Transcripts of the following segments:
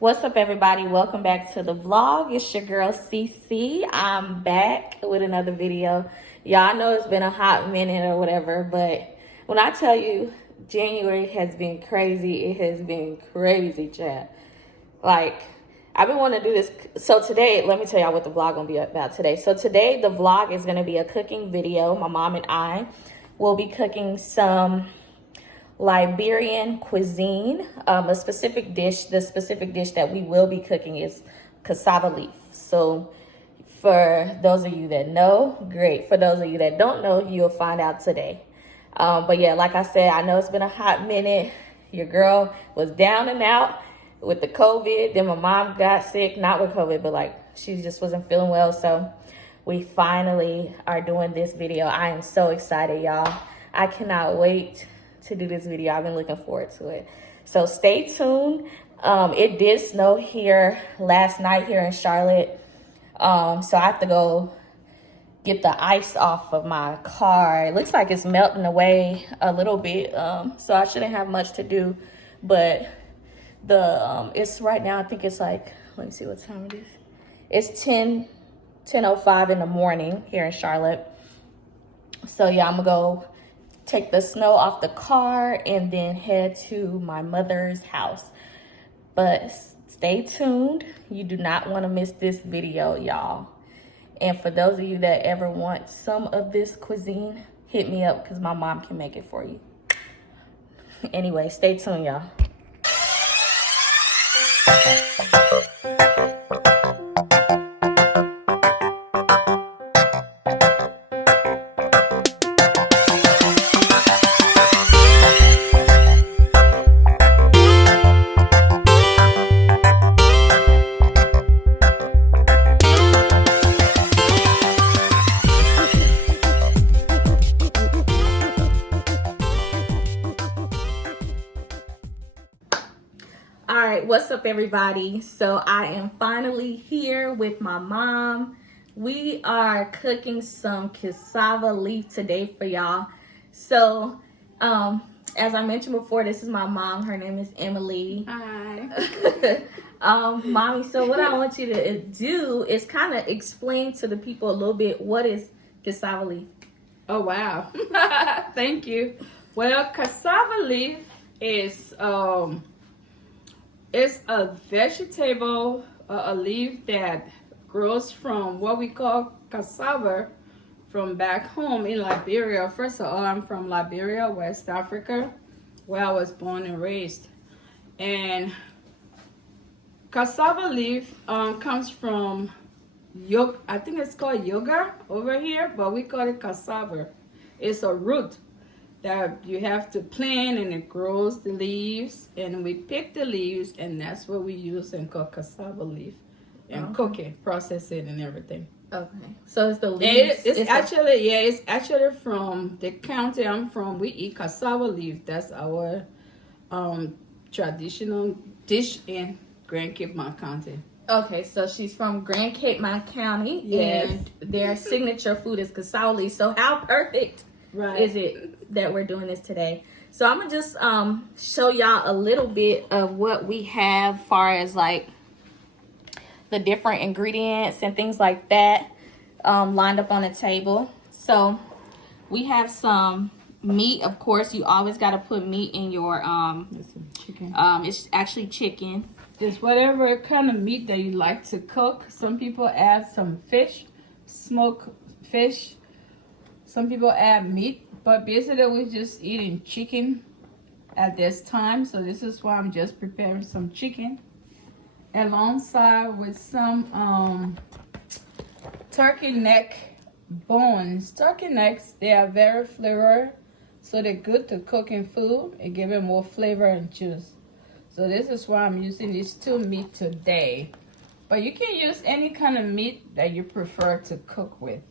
What's up, everybody? Welcome back to the vlog. It's your girl CC. I'm back with another video. Y'all know it's been a hot minute or whatever, but when I tell you January has been crazy, it has been crazy, chat. Like, I've been wanting to do this. So today, let me tell y'all what the vlog gonna be about today. So today, the vlog is gonna be a cooking video. My mom and I will be cooking some Liberian cuisine. A specific dish, the specific dish that we will be cooking is cassava leaf. So for those of you that know, great. For those of you that don't know, you'll find out today. But yeah, like I said, I know it's been a hot minute. Your girl was down and out with the COVID. Then my mom got sick, not with COVID, but like she just wasn't feeling well. So we finally are doing this video. I am so excited, y'all. I cannot wait to do this video. I've been looking forward to it. So stay tuned. It did snow here last night here in Charlotte. So I have to go get the ice off of my car. It looks like it's melting away a little bit. So I shouldn't have much to do, but it's right now, I think it's like, let me see what time it is. It's 10:05 in the morning here in Charlotte. So yeah, I'm gonna go take the snow off the car and then head to my mother's house. But stay tuned. You do not want to miss this video, y'all. And for those of you that ever want some of this cuisine, hit me up because my mom can make it for you. Anyway, stay tuned, y'all. All right, what's up, everybody? So I am finally here with my mom. We are cooking some cassava leaf today for y'all. So as I mentioned before, this is my mom. Her name is Emily. Hi. Mommy, so what I want you to do is kind of explain to the people a little bit what is cassava leaf. Oh, wow. Thank you. Well, cassava leaf is it's a vegetable, a leaf that grows from what we call cassava from back home in Liberia. First of all, I'm from Liberia, West Africa, where I was born and raised. And cassava leaf comes from yoga. I think it's called yoga over here, but we call it cassava. It's a root that you have to plant, and it grows the leaves, and we pick the leaves, and that's what we use and cook cassava leaf and cook it, process it, and everything. Okay, so it's the leaves. It's actually from the county I'm from. We eat cassava leaf. That's our traditional dish in Grand Cape Mount County. Okay, so she's from Grand Cape Mount County, Yes. and their signature food is cassava leaf. So how perfect is it that we're doing this today? So I'm gonna just show y'all a little bit of what we have far as like the different ingredients and things like that lined up on the table. So we have some meat. Of course, you always got to put meat in your Chicken. it's actually chicken. Just whatever kind of meat that you like to cook. Some people add some fish, smoked fish. Some people add meat, but basically we're just eating chicken at this time. So this is why I'm just preparing some chicken alongside with some turkey neck bones. Turkey necks, they are very flavored, so they're good to cook in food and give it more flavor and juice. So this is why I'm using these two meat today. But you can use any kind of meat that you prefer to cook with.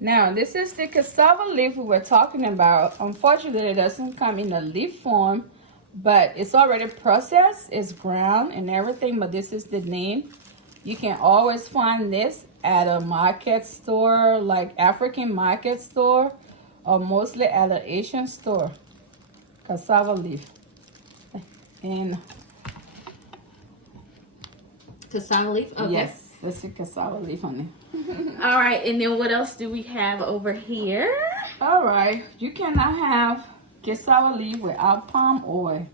Now, this is the cassava leaf we were talking about. Unfortunately, it doesn't come in a leaf form, but it's already processed. It's ground and everything, but this is the name. You can always find this at a market store, like African market store, or mostly at an Asian store. Cassava leaf. And Cassava leaf? Okay. Yes, that's the cassava leaf on it. All right, and then what else do we have over here? All right, you cannot have cassava leaf without palm oil.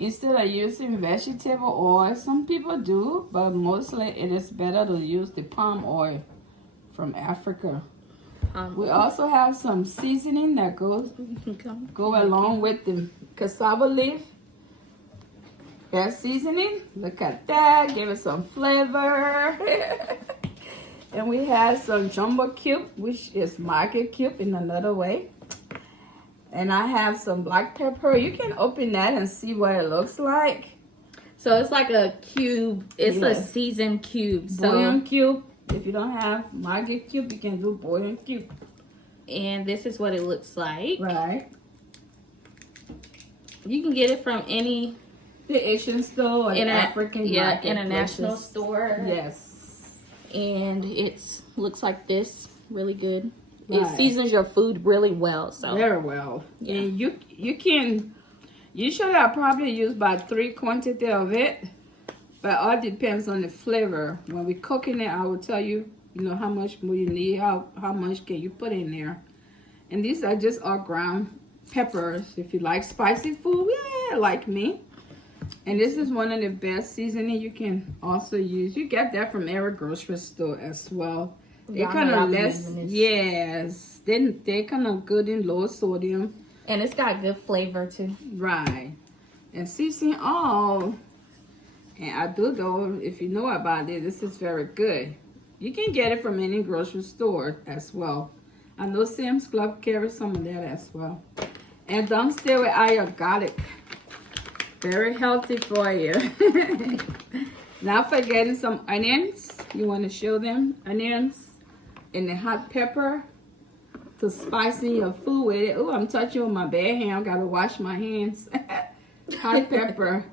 Instead of using vegetable oil, some people do, but mostly it is better to use the palm oil from Africa. We also have some seasoning that go along with the cassava leaf. That seasoning, look at that, give it some flavor. And we have some jumbo cube, which is market cube in another way. And I have some black pepper. You can open that and see what it looks like. So it's like a cube. It's a seasoned cube. Bouillon cube. If you don't have market cube, you can do bouillon cube. And this is what it looks like. Right. You can get it from any the Asian store or the African market international store. Yes. And it looks like this. Really good. Right. It seasons your food really well. So very well. Yeah. And you should have probably used about 3 quantity of it. But all depends on the flavor. When we're cooking it, I will tell you, how much more you need, how much can you put in there. And these are just all ground peppers. If you like spicy food, yeah, like me. And this is one of the best seasoning you can also use. You get that from every grocery store as well. They're kind of less, yes. They're kind of good in low sodium. And it's got good flavor too. Right. And season all. And I do go, if you know about it, this is very good. You can get it from any grocery store as well. I know Sam's Club carries some of that as well. And don't stay without your garlic. Very healthy for you. Not forgetting some onions. You want to show them onions and the hot pepper to spicing your food with it. Oh, I'm touching with my bare hand. I gotta wash my hands. Hot pepper.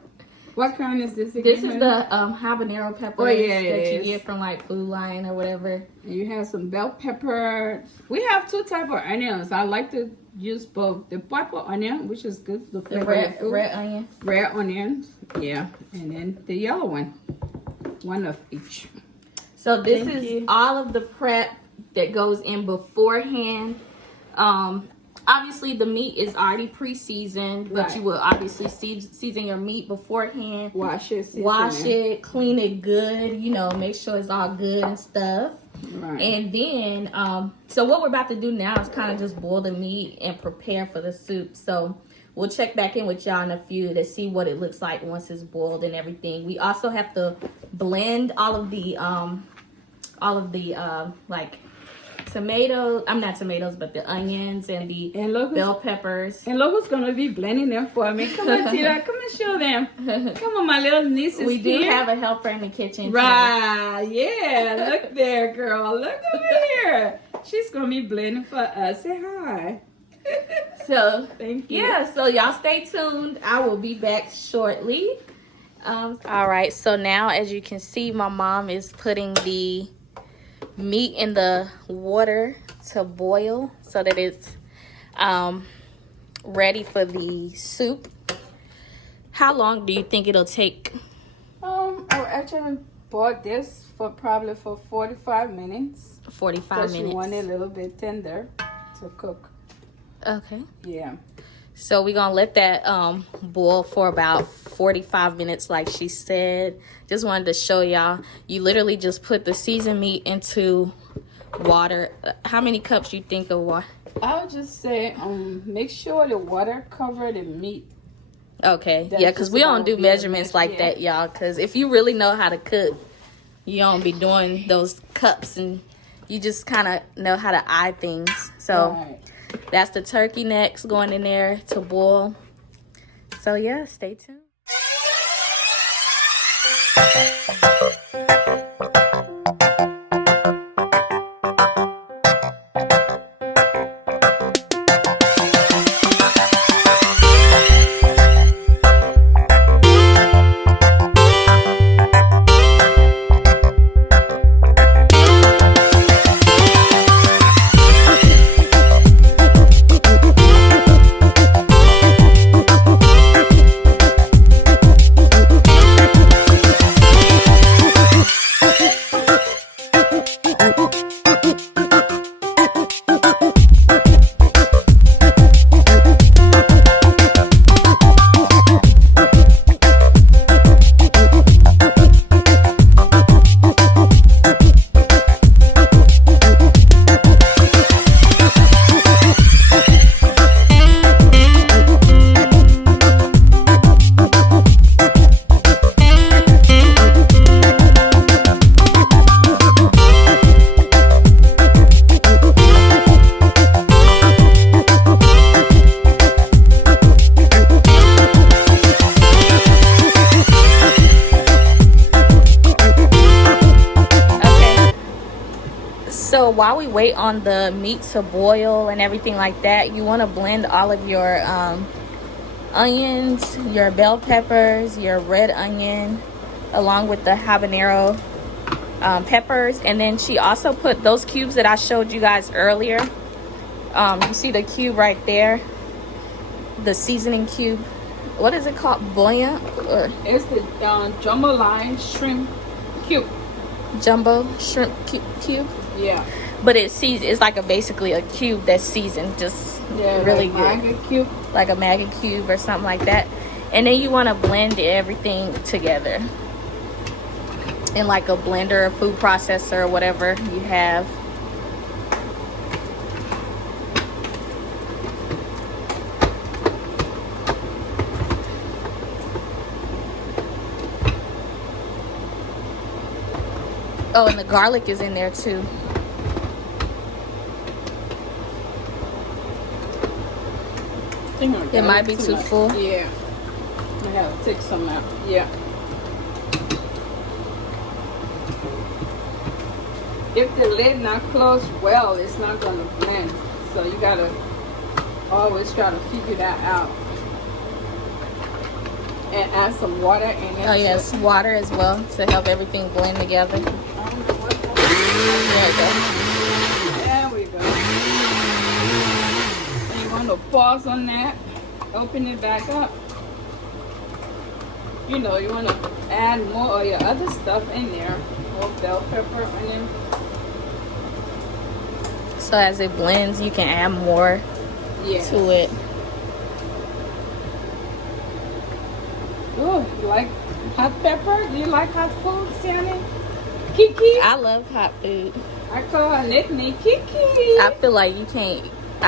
What kind is this again? This is the habanero pepper that you get from like Food Lion or whatever. And you have some bell pepper. We have 2 types of onions. I like to use both. The purple onion, which is good for the flavor. The red onion. Red onions, yeah. And then the yellow one. One of each. So this is all of the prep that goes in beforehand. Obviously the meat is already pre-seasoned, but you will obviously season your meat beforehand. Wash it, clean it good, make sure it's all good and stuff. Right. And then, so what we're about to do now is kind of just boil the meat and prepare for the soup. So we'll check back in with y'all in a few to see what it looks like once it's boiled and everything. We also have to blend all of the like tomatoes, not tomatoes, but the onions and the bell peppers. And look who's gonna be blending them for me. Come on, Tita, come and show them. Come on, my little nieces. We do have a helper in the kitchen. Right, yeah, look there, girl. Look over here. She's gonna be blending for us. Say hi. So, thank you. Yeah, so y'all stay tuned. I will be back shortly. All right, so now as you can see, my mom is putting the meat in the water to boil so that it's ready for the soup. How long do you think it'll take? I actually bought this for 45 minutes. 45 minutes. Because you want it a little bit tender to cook. Okay. Yeah. So we're gonna let that boil for about 45 minutes, like she said. Just wanted to show y'all. You literally just put the seasoned meat into water. How many cups you think of water? I'll just say make sure the water cover the meat. Okay. Yeah, because we don't do measurements like that, y'all. Because if you really know how to cook, you don't be doing those cups, and you just kind of know how to eye things. So. Right. That's the turkey necks going in there to boil. So yeah, stay tuned. So while we wait on the meat to boil and everything like that, you want to blend all of your onions, your bell peppers, your red onion, along with the habanero peppers. And then she also put those cubes that I showed you guys earlier. You see the cube right there, the seasoning cube. What is it called? Bouillon? Or It's the jumbo line shrimp cube. jumbo shrimp cube? Yeah. But it's like basically a cube that's seasoned, just really like good. Maggi cube. Like a Maggi cube or something like that. And then you want to blend everything together in like a blender or food processor or whatever you have. Oh, and the garlic is in there too. It might be too full. Yeah. I gotta take some out. Yeah. If the lid not closed well, it's not gonna blend. So you gotta always try to figure that out. And add some water in it. Oh yes, water as well to help everything blend together. There we go. And you want to pause on that, open it back up. You know, you want to add more of your other stuff in there. More bell pepper, onion. So as it blends, you can add more to it. Oh, you like hot pepper? Do you like hot food, Sammy? Kiki? I love hot food. I call her nickname Kiki. I feel like I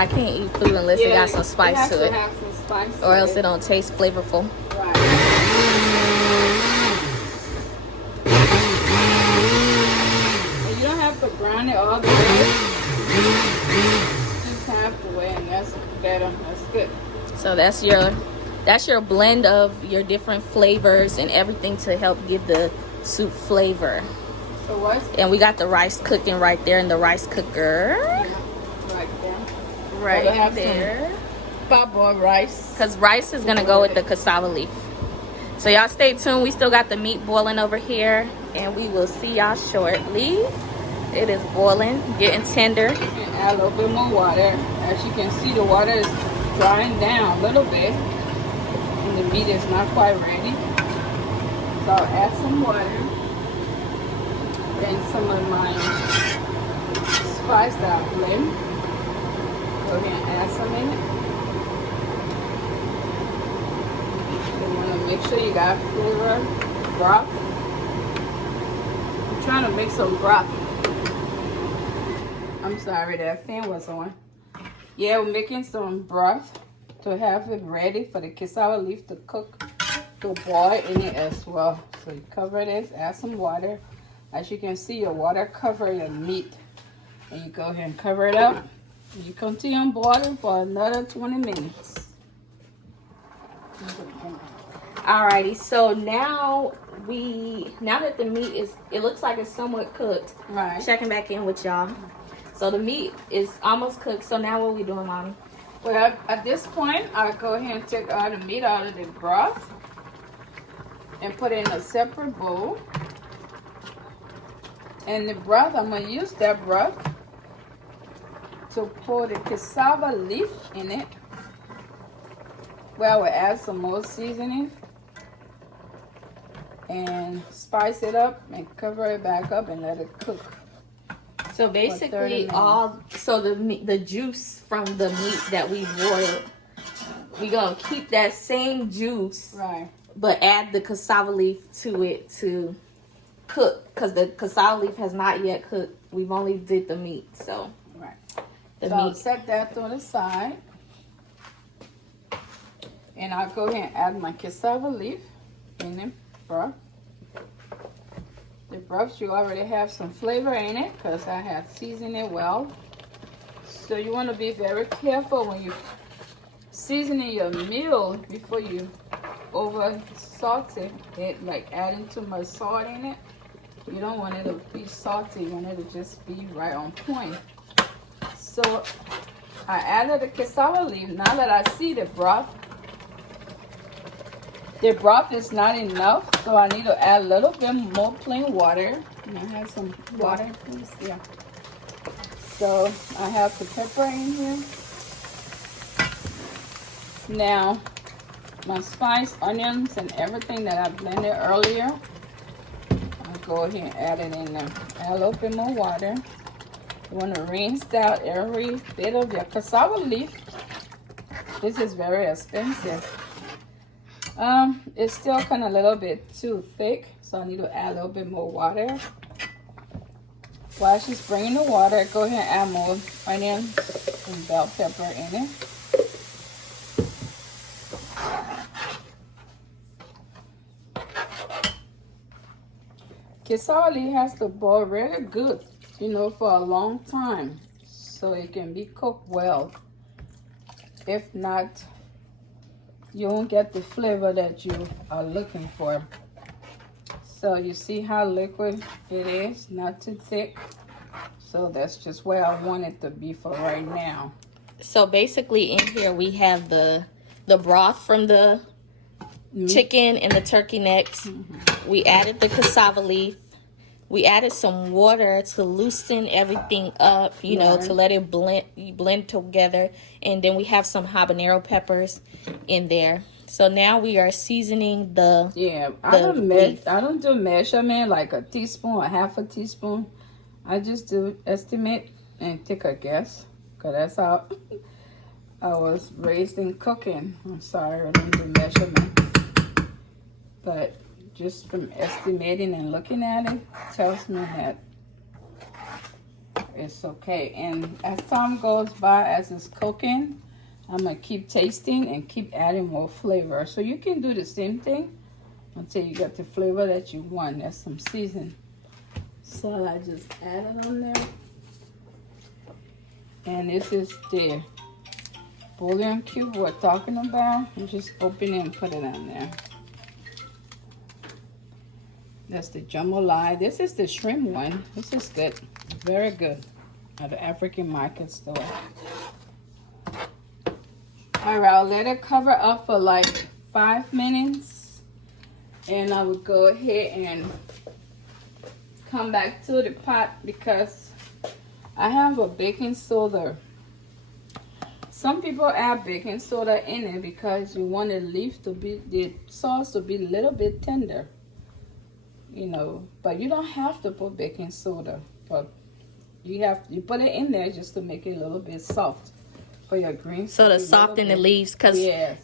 can't eat food unless it got some spice to it. Have some spice Or else it don't taste flavorful. Right. And you don't have to brown it all the way. Just half the way, and that's better. That's good. So that's your blend of your different flavors and everything to help give the soup flavor. So what? And we got the rice cooking right there in the rice cooker. Right there. Right have there. Parboiled rice. Because rice is going to go with the cassava leaf. So y'all stay tuned. We still got the meat boiling over here. And we will see y'all shortly. It is boiling, getting tender. And add a little bit more water. As you can see, the water is drying down a little bit. And the meat is not quite ready. So I'll add some water. Then some of my spice that I blend. Go ahead and add some in it. You want to make sure you got flavor, broth. I'm trying to make some broth. I'm sorry, that fan was on. Yeah, we're making some broth to have it ready for the cassava leaf to cook, to boil in it as well. So you cover this, add some water. As you can see, your water covers your meat. And you go ahead and cover it up. You continue on boiling for another 20 minutes. Alrighty, so now that the meat it looks like it's somewhat cooked. Right. Checking back in with y'all. So the meat is almost cooked. So now what are we doing, Mommy? Well, at this point, I'll go ahead and take all the meat out of the broth and put it in a separate bowl. And the broth, I'm going to use that broth to pour the cassava leaf in it. Well, we'll add some more seasoning and spice it up and cover it back up and let it cook. So basically, the juice from the meat that we boiled, we're gonna keep that same juice, right? But add the cassava leaf to it to cook, because the cassava leaf has not yet cooked. We've only did the meat, so right. The so meat. I'll set that to the side, and I'll go ahead and add my cassava leaf in the broth. The broth should already have some flavor in it because I have seasoned it well. So you want to be very careful when you seasoning your meal before you over salt it, like adding too much salt in it. You don't want it to be salty. You want it to just be right on point. So I added the cassava leaf. Now that I see the broth is not enough, so I need to add a little bit more plain water. And I have some water, please. Yeah. So I have the pepper in here. Now, my spice, onions, and everything that I blended earlier, I'll go ahead and add it in there. Add a little bit more water. You want to rinse out every bit of your cassava leaf. This is very expensive. It's still kind of a little bit too thick, so I need to add a little bit more water. While she's bringing the water, go ahead and add more onions and bell pepper in it. Cassava leaf has to boil really good, you know, for a long time, so it can be cooked well. If not, you won't get the flavor that you are looking for. So you see how liquid it is, not too thick. So that's just where I want it to be for right now. So basically in here we have the broth from the chicken and the turkey necks. We added the cassava leaf. We added some water to loosen everything up, you know, to let it blend together. And then we have some habanero peppers in there. So now we are seasoning the I don't do measurement like a teaspoon or half a teaspoon. I just do estimate and take a guess, because that's how I was raised in cooking. I'm sorry, I don't do measurements. But just from estimating and looking at it, tells me that it's okay. And as time goes by, as it's cooking, I'm going to keep tasting and keep adding more flavor. So you can do the same thing until you get the flavor that you want. That's some season. So I just add it on there. And this is the bouillon cube we're talking about. You just open it and put it on there. That's the jambalaya. This is the shrimp one. This is good. Very good. At the African market store. Alright, I'll let it cover up for like 5 minutes. And I will go ahead and come back to the pot because I have a baking soda. Some people add baking soda in it because you want the sauce to be a little bit tender. You know, but you don't have to put baking soda. But you put it in there just to make it a little bit soft for your greens. So to soften the leaves, because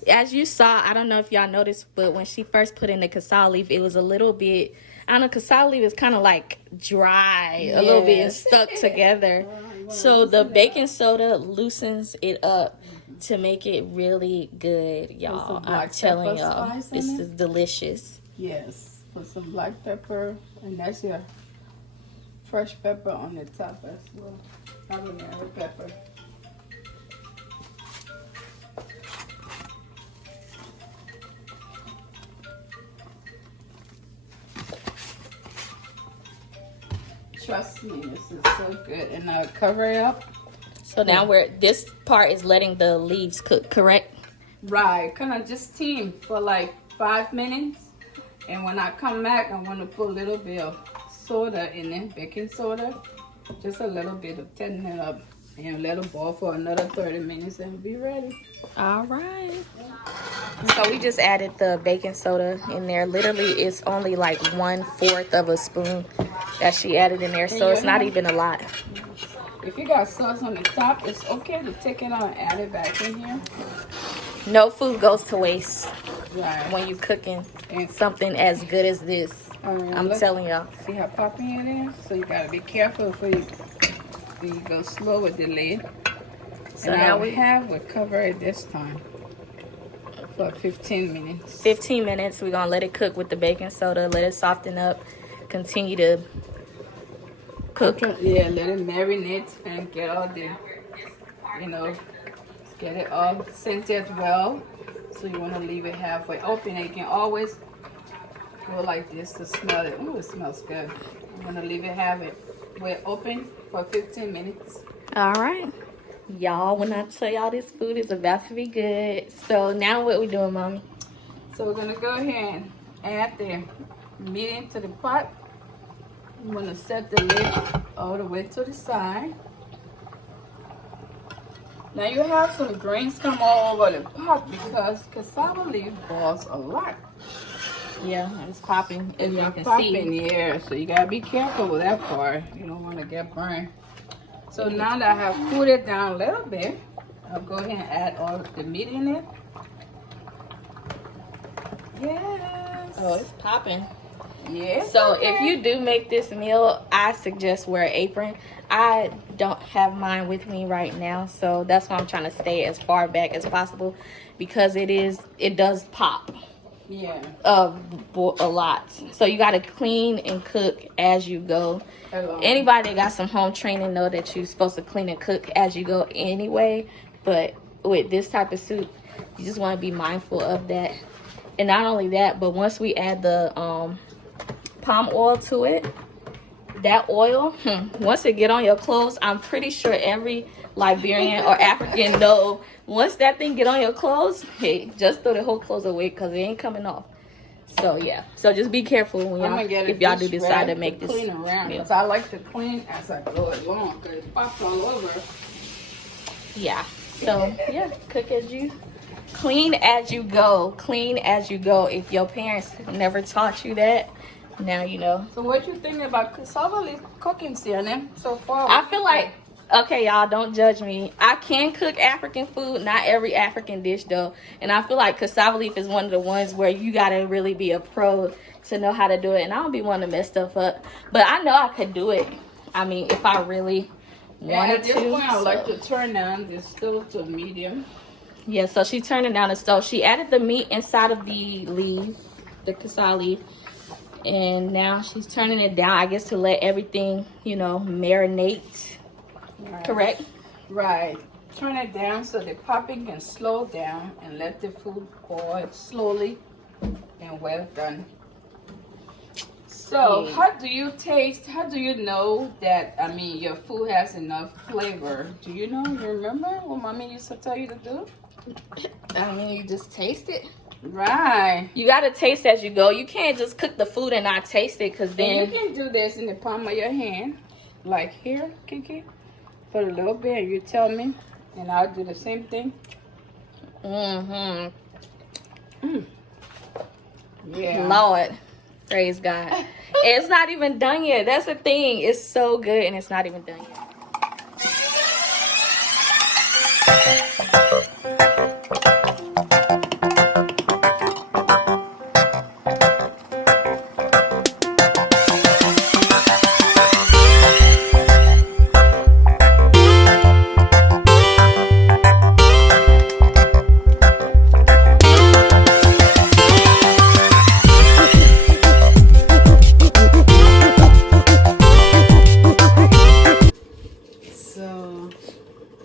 as you saw, I don't know if y'all noticed, but when she first put in the cassava leaf, it was a little bit, I don't know, cassava leaf is kind of like dry, a little bit and stuck together. So the baking soda loosens it up to make it really good, y'all. I'm telling y'all, this is delicious. Yes. Put some black pepper, and that's your fresh pepper on the top as well. Habanero pepper. Trust me, this is so good. And now cover it up. So now this part is letting the leaves cook, correct? Right. Kind of just steam for like 5 minutes. And when I come back, I want to put a little bit of soda in it, baking soda. Just a little bit to tighten it up. And let it boil for another 30 minutes and be ready. All right. So we just added the baking soda in there. Literally, it's only like 1/4 of a spoon that she added in there. So it's not even a lot. If you got sauce on the top, it's okay to take it out and add it back in here. No food goes to waste when you're cooking and something as good as this. I'm telling y'all. See how popping it is? So you got to be careful before you go slow with the lid. So and now we'll cover it this time for 15 minutes. 15 minutes. We're going to let it cook with the baking soda. Let it soften up. Continue to cook. Yeah, let it marinate and get all the, get it all scented well. So you want to leave it halfway open. And you can always go like this to smell it. Ooh, it smells good. I'm gonna leave it, have it wet open for 15 minutes. All right. Y'all, when I tell y'all this food is about to be good. So now what we doing, Mommy? So we're gonna go ahead and add the meat into the pot. I'm gonna set the lid all the way to the side. Now you have some grains come all over the pot because cassava leaf boils a lot. Yeah, it's popping. If you can Popping, see. yeah. So you gotta be careful with that part. You don't want to get burned. So now that I have cooled it down a little bit, I'll go ahead and add all of the meat in it. Yes. Oh, it's popping. Yes. So okay. if you do make this meal, I suggest wear an apron. I don't have mine with me right now, so that's why I'm trying to stay as far back as possible because it does pop. Yeah. A lot. So you got to clean and cook as you go. Hello. Anybody that got some home training know that you're supposed to clean and cook as you go anyway. But with this type of soup, you just want to be mindful of that. And not only that, but once we add the palm oil to it, that oil, once it get on your clothes, I'm pretty sure every Liberian or African know once that thing get on your clothes, hey, just throw the whole clothes away because it ain't coming off. So yeah, so just be careful when y'all, if y'all do decide to make this clean around meal. because I like to clean as I go along because it pops all over. Yeah, so yeah, cook as you, clean as you go, clean as you go. If your parents never taught you that, now you know. So what you think about cassava leaf cooking, Sienna, so far? I feel like, okay, y'all, don't judge me. I can cook African food, not every African dish though. And I feel like cassava leaf is one of the ones where you gotta really be a pro to know how to do it. And I don't be wanting to mess stuff up, but I know I could do it. I mean, if I really wanted at this to. point, I like to turn down the stove to medium. Yeah, so she turning down the stove. She added the meat inside of the leaf, the cassava leaf. And now she's turning it down, I guess, to let everything, you know, marinate. Right. Correct? Right. Turn it down so the popping can slow down and let the food boil slowly and well done. So, Yeah. how do you taste? How do you know that, I mean, your food has enough flavor? Do you know? You remember what Mommy used to tell you to do? I mean, you just taste it. Right. You got to taste as you go. You can't just cook the food and not taste it because then... And you can do this in the palm of your hand. Like here, Kiki. Put a little bit and you tell me. And I'll do the same thing. Mm-hmm. Yeah. Lord. Praise God. It's not even done yet. That's the thing. It's so good and it's not even done yet.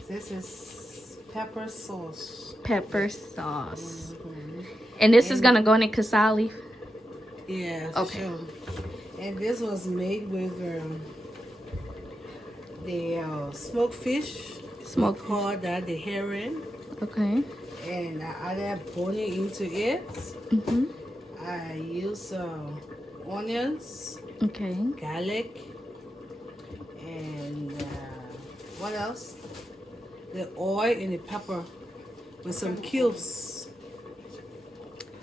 This is pepper sauce. Pepper sauce. And this is going to go in the cassava leaf? Yeah, okay. Sure. And this was made with the smoked fish. Smoked we call that the herring. Okay. And I added boning into it. Mm-hmm. I use onions. Okay. Garlic. And what else? The oil and the pepper with some cubes.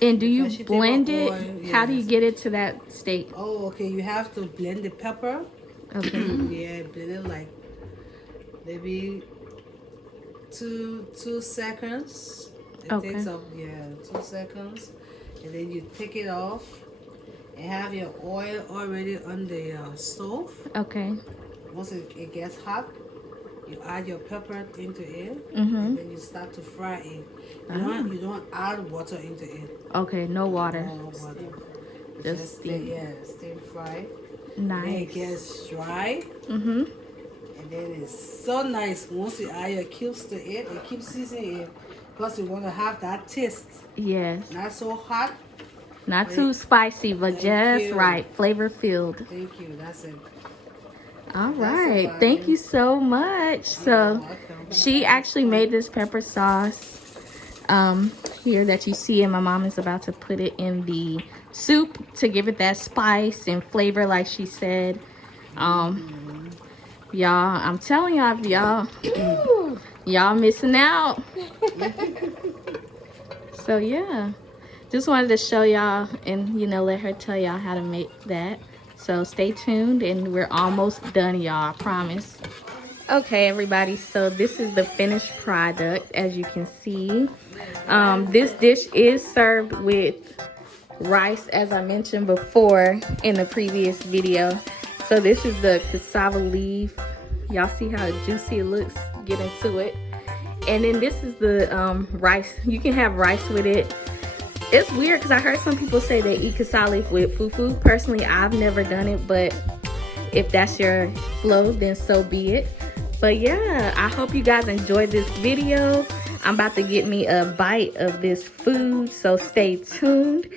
And do you blend it? Oil, yes. How do you get it to that state? Oh, okay. You have to blend the pepper. Okay. Yeah, blend it like maybe two seconds. It Okay. takes up 2 seconds, and then you take it off and have your oil already on the stove. Okay. Once it gets hot, you add your pepper into it, Mm-hmm. and then you start to fry it. You don't add water into it. Okay, no water. No water. Just steam. Steam fry. Nice. Then it gets dry. Mm-hmm. And then it's so nice once you add your cubes to it and keep seasoning it because you want to have that taste. Yes. Not so hot Not too spicy, but Thank just you. right. Flavor filled. Thank you. That's it. All That's right. about Thank it. you so much. So welcome. she actually made this pepper sauce here that you see, and my mom is about to put it in the soup to give it that spice and flavor like she said. Y'all, I'm telling y'all, y'all missing out. So yeah, just wanted to show y'all and let her tell y'all how to make that. So stay tuned, and we're almost done, y'all, I promise. Okay, everybody, so this is the finished product. As you can see, this dish is served with rice, as I mentioned before in the previous video. So this is the cassava leaf. Y'all see how juicy it looks? Get into it. And then this is the rice. You can have rice with it. It's weird because I heard some people say they eat cassava leaf with fufu. Personally, I've never done it, but if that's your flow, then so be it. But yeah, I hope you guys enjoyed this video. I'm about to get me a bite of this food, so stay tuned.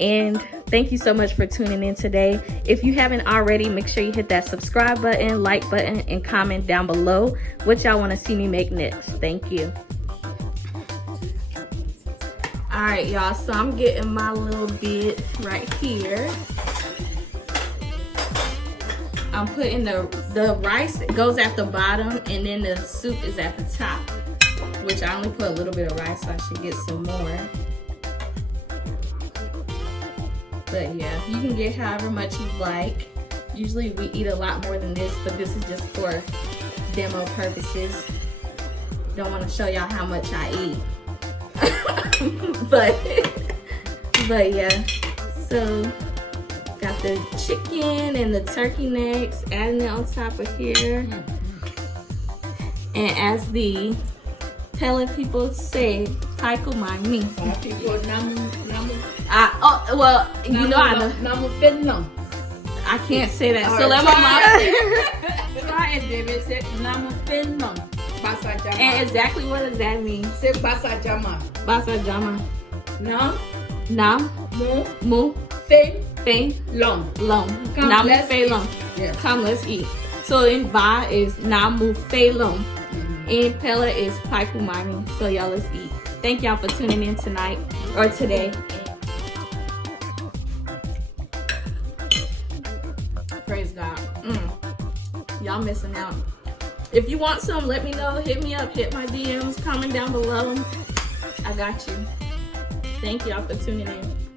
And thank you so much for tuning in today. If you haven't already, make sure you hit that subscribe button, like button, and comment down below what y'all want to see me make next. Thank you. All right, y'all, so I'm getting my little bit right here. I'm putting the rice goes at the bottom, and then the soup is at the top, which I only put a little bit of rice, so I should get some more. But yeah, you can get however much you like. Usually we eat a lot more than this, but this is just for demo purposes. Don't want to show y'all how much I eat. but yeah, so got the chicken and the turkey necks, adding it on top of here. And as the Pele people say, Haiku Mami. Well, you know I know. I can't say that. So let my mom Try it, baby. Say namu fennom. Basa jama. And exactly what does that mean? Say basa jama. Basa Jama. Nam. Nam. Mu. Mu. Fe. Fe. Long. Long. Come, Namu let's Fe eat. Long. Yeah. Come, let's eat. So in Ba is Namu Fe Long. In Pele is Haiku Mami. So y'all, let's eat. Thank y'all for tuning in tonight or today. Praise God. Y'all missing out. If you want some, let me know. Hit me up. Hit my DMs. Comment down below. I got you. Thank y'all for tuning in.